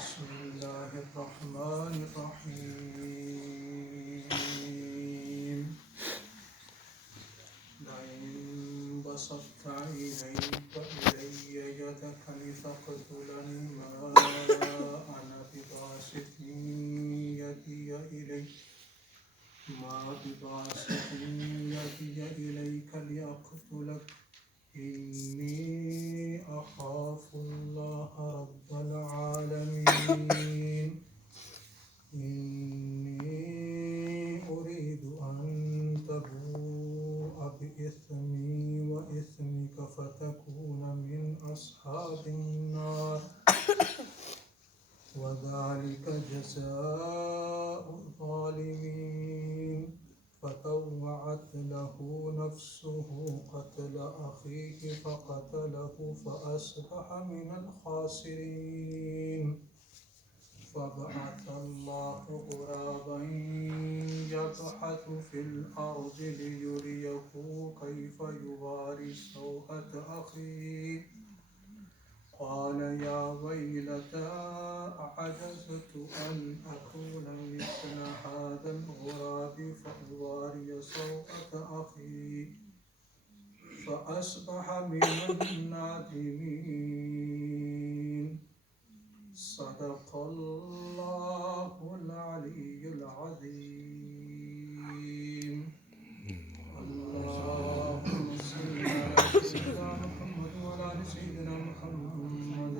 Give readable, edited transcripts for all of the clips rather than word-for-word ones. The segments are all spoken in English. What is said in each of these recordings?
بسم الله الرحمن الرحيم لئن بسطت إلي يدك لتقتلني ما أنا بباسط يدي إليك لأقتلك إني أخاف الله رب العالمين إني أريد أن تبوء بإثمي وإثمك فتكون من أصحاب النار وذلك جزاء الظالمين فطوعت له نفسه قتل أخيه فقتله فأصبح من الخاسرين فبعث الله غرابا يبحث في الأرض ليريه كيف يواري سوءة أخيه قال يا ويلتى أعجزت أن أكون مثل هذا الغراب فأواري سوءة أخي فأصبح من النادمين صدق الله العلي العظيم اللهم صل على سيدنا محمد وعلى آل سيدنا محمد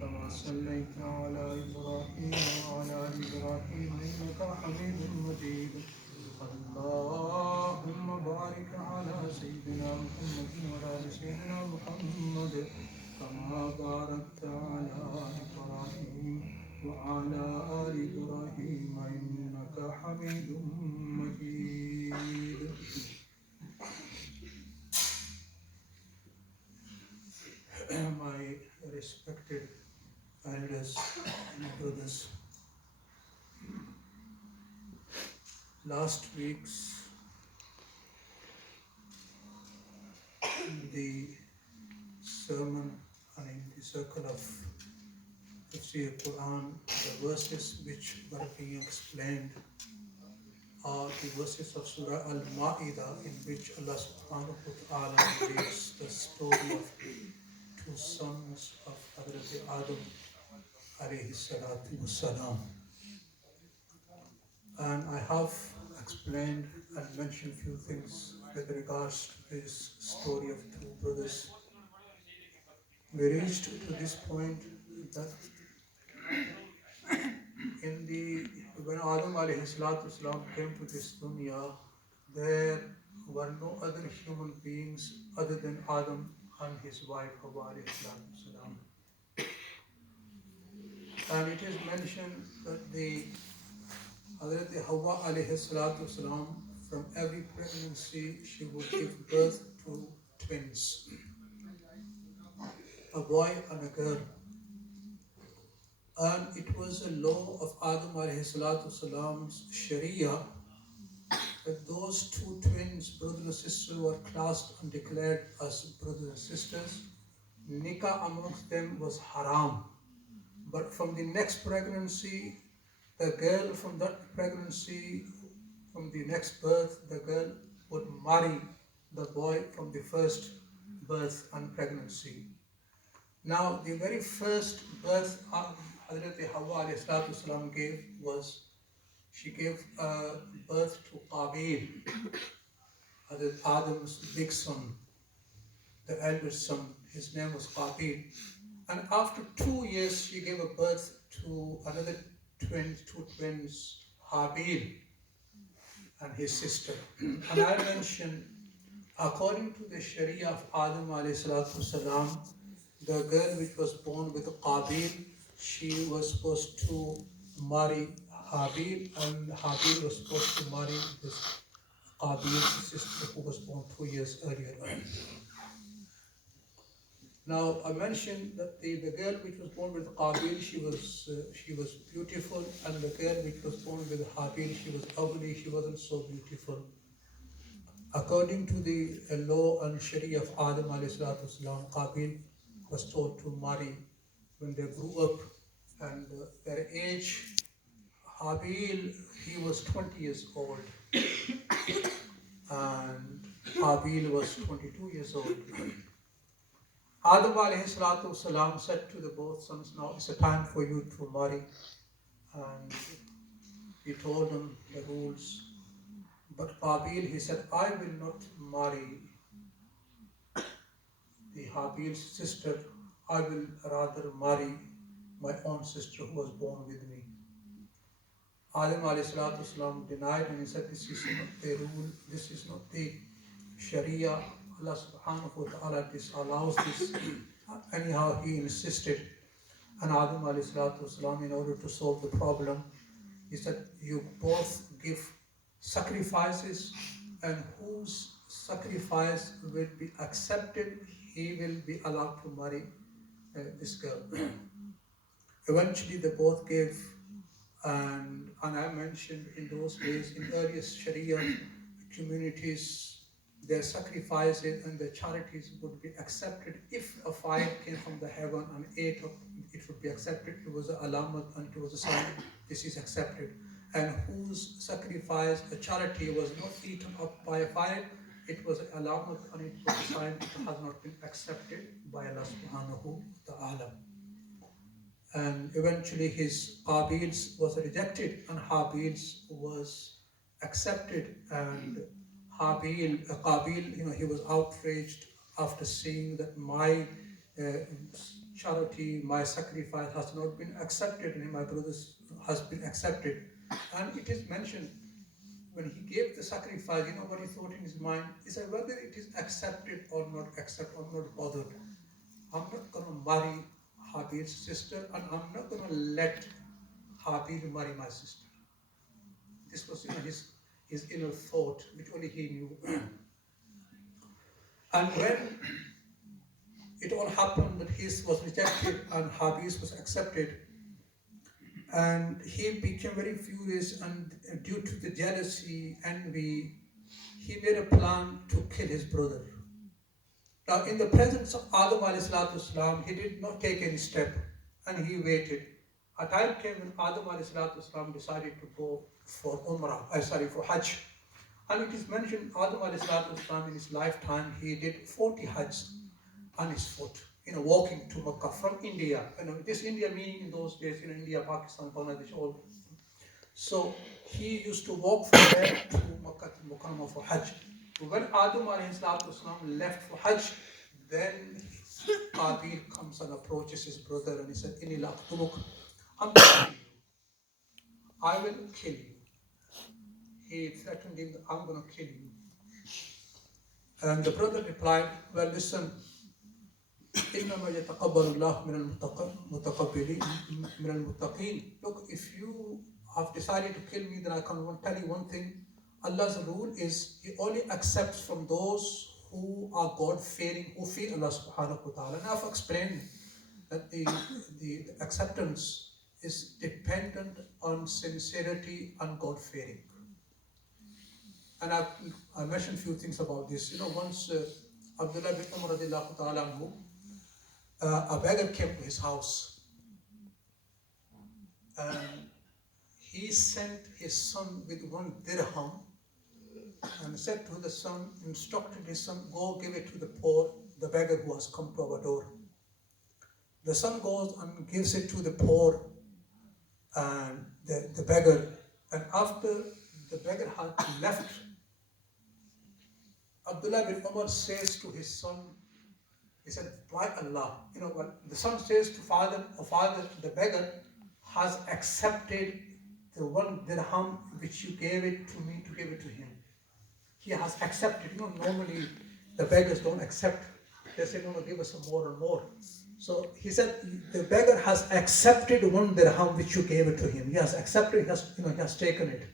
كما صليت على إبراهيم وعلى آل إبراهيم إنك حميد مجيد اللهم بارك على سيدنا محمد وعلى آل سيدنا محمد كما باركت على إبراهيم وعلى آل إبراهيم إنك حميد مجيد. My respected elders and brothers, last week's the sermon in the circle of Tafsir Quran, the verses which were being explained are the verses of Surah Al-Ma'idah, in which Allah subhanahu wa ta'ala narrates the story of two sons of Hazrat Adam alayhi salatu wassalam. And I have explained and mentioned few things with regards to this story of two brothers. We reached to this point that when Adam alayhi salatu wasalam came to this dunya, there were no other human beings other than Adam and his wife Hawa alayhi salatu wasalam. And it is mentioned that the Hazrat Hawa alayhi salatu wasalam, from every pregnancy she would give birth to twins, a boy and a girl. And it was a law of Adam alayhi salatu wasalam's Sharia that those two twins, brother and sister, were classed and declared as brothers and sisters. Nikah amongst them was haram. But from the next pregnancy, the girl from that pregnancy, from the next birth, the girl would marry the boy from the first birth and pregnancy. Now, the very first birth Hazrat Hawa alayhi salatu wasalam gave was, she gave birth to Qabil, Hazrat Adam's big son, the eldest son. His name was Qabil. And after 2 years, she gave a birth to another two twins, Habil and his sister. And I mentioned, according to the Sharia of Adam alayhi salatu wasalam, the girl which was born with Qabil, she was supposed to marry Habil, and Habil was supposed to marry his Qabil's sister, who was born 2 years earlier. Now, I mentioned that the girl which was born with Qabil, she was beautiful, and the girl which was born with Habil, she was ugly, she wasn't so beautiful. According to the law and Sharia of Adam alayhi salatu wasalam, Qabil was told to marry when they grew up and their age, Habil, he was 20 years old, and Habil was 22 years old. Adam alayhi salatu salam said to the both sons, now it's a time for you to marry. And he told them the rules. But Qabil, he said, I will not marry the Habil's sister. I will rather marry my own sister who was born with me. Adam alayhi salatu salam denied, and he said, this is not the rule, this is not the Sharia. Allah subhanahu wa ta'ala disallows this. Anyhow, he insisted. And Adam alayhi salatu wasalam, in order to solve the problem, he said, you both give sacrifices, and whose sacrifice will be accepted, he will be allowed to marry this girl. Eventually, they both gave, and I mentioned in those days, in earliest Sharia communities, their sacrifices and their charities would be accepted. If a fire came from the heaven and ate up, it would be accepted. It was a alamat and it was a sign, this is accepted. And whose sacrifice, a charity, was not eaten up by a fire, it was a alamat and it was a sign, it has not been accepted by Allah subhanahu wa ta'ala. And eventually his Qabil's was rejected and Habil's was accepted. And Qabil, he was outraged after seeing that my charity, my sacrifice has not been accepted, and my brother's has been accepted. And it is mentioned, when he gave the sacrifice, what he thought in his mind, he said, whether it is accepted or not accepted, I'm not bothered. I'm not going to marry Habil's sister, and I'm not going to let Habil marry my sister. This was his inner thought, which only he knew. And when it all happened that his was rejected and Habil's was accepted, and he became very furious, and due to the jealousy, envy, he made a plan to kill his brother. Now, in the presence of Adam alayhi salatu wasalam, he did not take any step, and he waited. A time came when Adam alayhi salatu wasalam decided to go for for Hajj. And it is mentioned Adam alayhi salatu wasalam, in his lifetime, he did 40 Hajj on his foot, walking to Makkah from India. This India meaning in those days, India, Pakistan, Bangladesh, all. So he used to walk from there to Makkah to Mukarramah for Hajj. When Adam alayhi salatu wasalam left for Hajj, then Qabil comes and approaches his brother and he said, Inni laqtuluk, I'm going to kill you. I will kill you. He threatened him, I'm going to kill you. And the brother replied, well, listen, إِنَّمَا يَتَقَبَّلُ اللَّهُ مِنَ الْمُتَّقِينَ. Look, if you have decided to kill me, then I can tell you one thing. Allah's rule is He only accepts from those who are God-fearing, who fear Allah subhanahu wa ta'ala. And I've explained that the acceptance is dependent on sincerity and God-fearing. And I mentioned a few things about this. Once Abdullah bin Umar radiallahu ta'ala anhu, a beggar came to his house, and he sent his son with 1 dirham and said to the son, instructed his son, go give it to the poor, the beggar who has come to our door. The son goes and gives it to the poor and the beggar, and after the beggar had left, Abdullah bin Umar says to his son, he said, by Allah, the son says to father, the beggar has accepted the 1 dirham which you gave it to me to give it to him. He has accepted. Normally the beggars don't accept. They say, no, give us some more and more. So he said, the beggar has accepted 1 dirham which you gave it to him. He has accepted, he has taken it.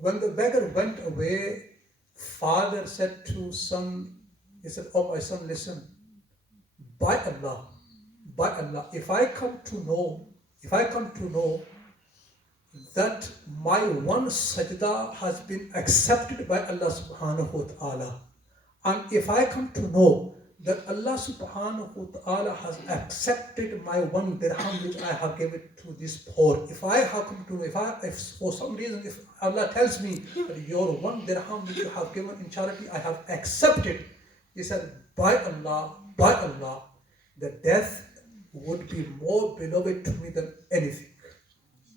When the beggar went away, father said to son, he said, oh my son, listen, by Allah, if I come to know that my 1 sajda has been accepted by Allah subhanahu wa ta'ala, and if I come to know that Allah subhanahu wa ta'ala has accepted my 1 dirham which I have given to this poor. If I happen to, if for some reason, if Allah tells me that your 1 dirham which you have given in charity, I have accepted, he said, by Allah, the death would be more beloved to me than anything.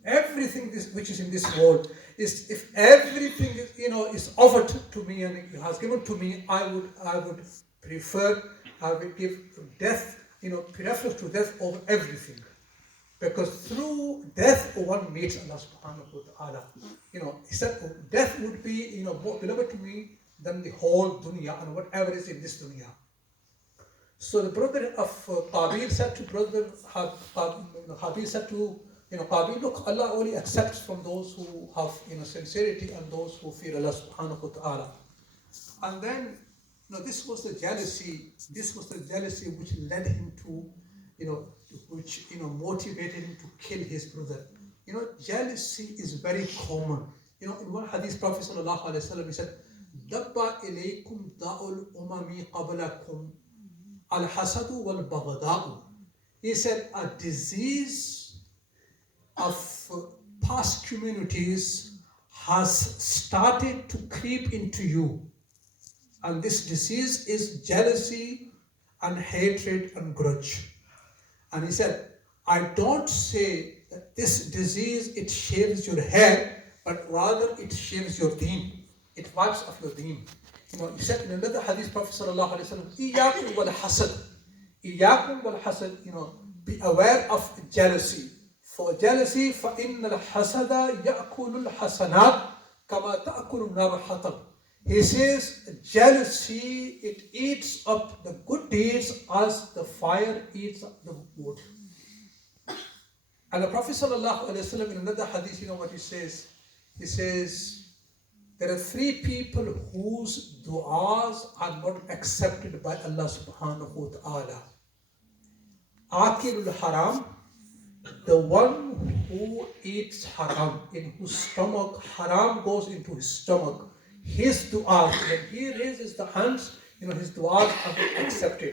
Everything which is in this world is, if everything is, is offered to me and it has given to me, I would prefer, I would give death, preference to death over everything, because through death one meets Allah subhanahu wa ta'ala. He said death would be, more beloved to me than the whole dunya and whatever is in this dunya. So the brother of Qabil said to Qabil said to Qabil, look, Allah only accepts from those who have sincerity and those who fear Allah subhanahu wa ta'ala. And then this was the jealousy which led him to which motivated him to kill his brother. Jealousy is very common. In one hadith, Prophet sallallahu alaihi wasallam, he said, dabba ilaykum da'ul umami qablakum al-hasadu wal-baghda'u. He said, a disease of past communities has started to creep into you, and this disease is jealousy and hatred and grudge. And he said, I don't say that this disease, it shaves your hair, but rather it shaves your deen. It wipes off your deen. He said in another hadith, Prophet sallallahu alaihi wasallam, Iyakum wal hasad. Iyakum wal hasad. Be aware of jealousy. For jealousy, فَإِنَّ الْحَسَدَ يَأْكُلُ الْحَسَنَاتِ كَمَا تَأْكُلُ النَّارُ الْحَطَبَ. He says, jealousy, it eats up the good deeds as the fire eats up the wood. And the Prophet sallallahu alaihi wasallam in another hadith, what he says? He says, there are 3 people whose du'as are not accepted by Allah subhanahu wa ta'ala. Akilul haram, the one who eats haram, in whose stomach haram goes into his stomach, his du'as, when he raises the hands, his du'as are accepted.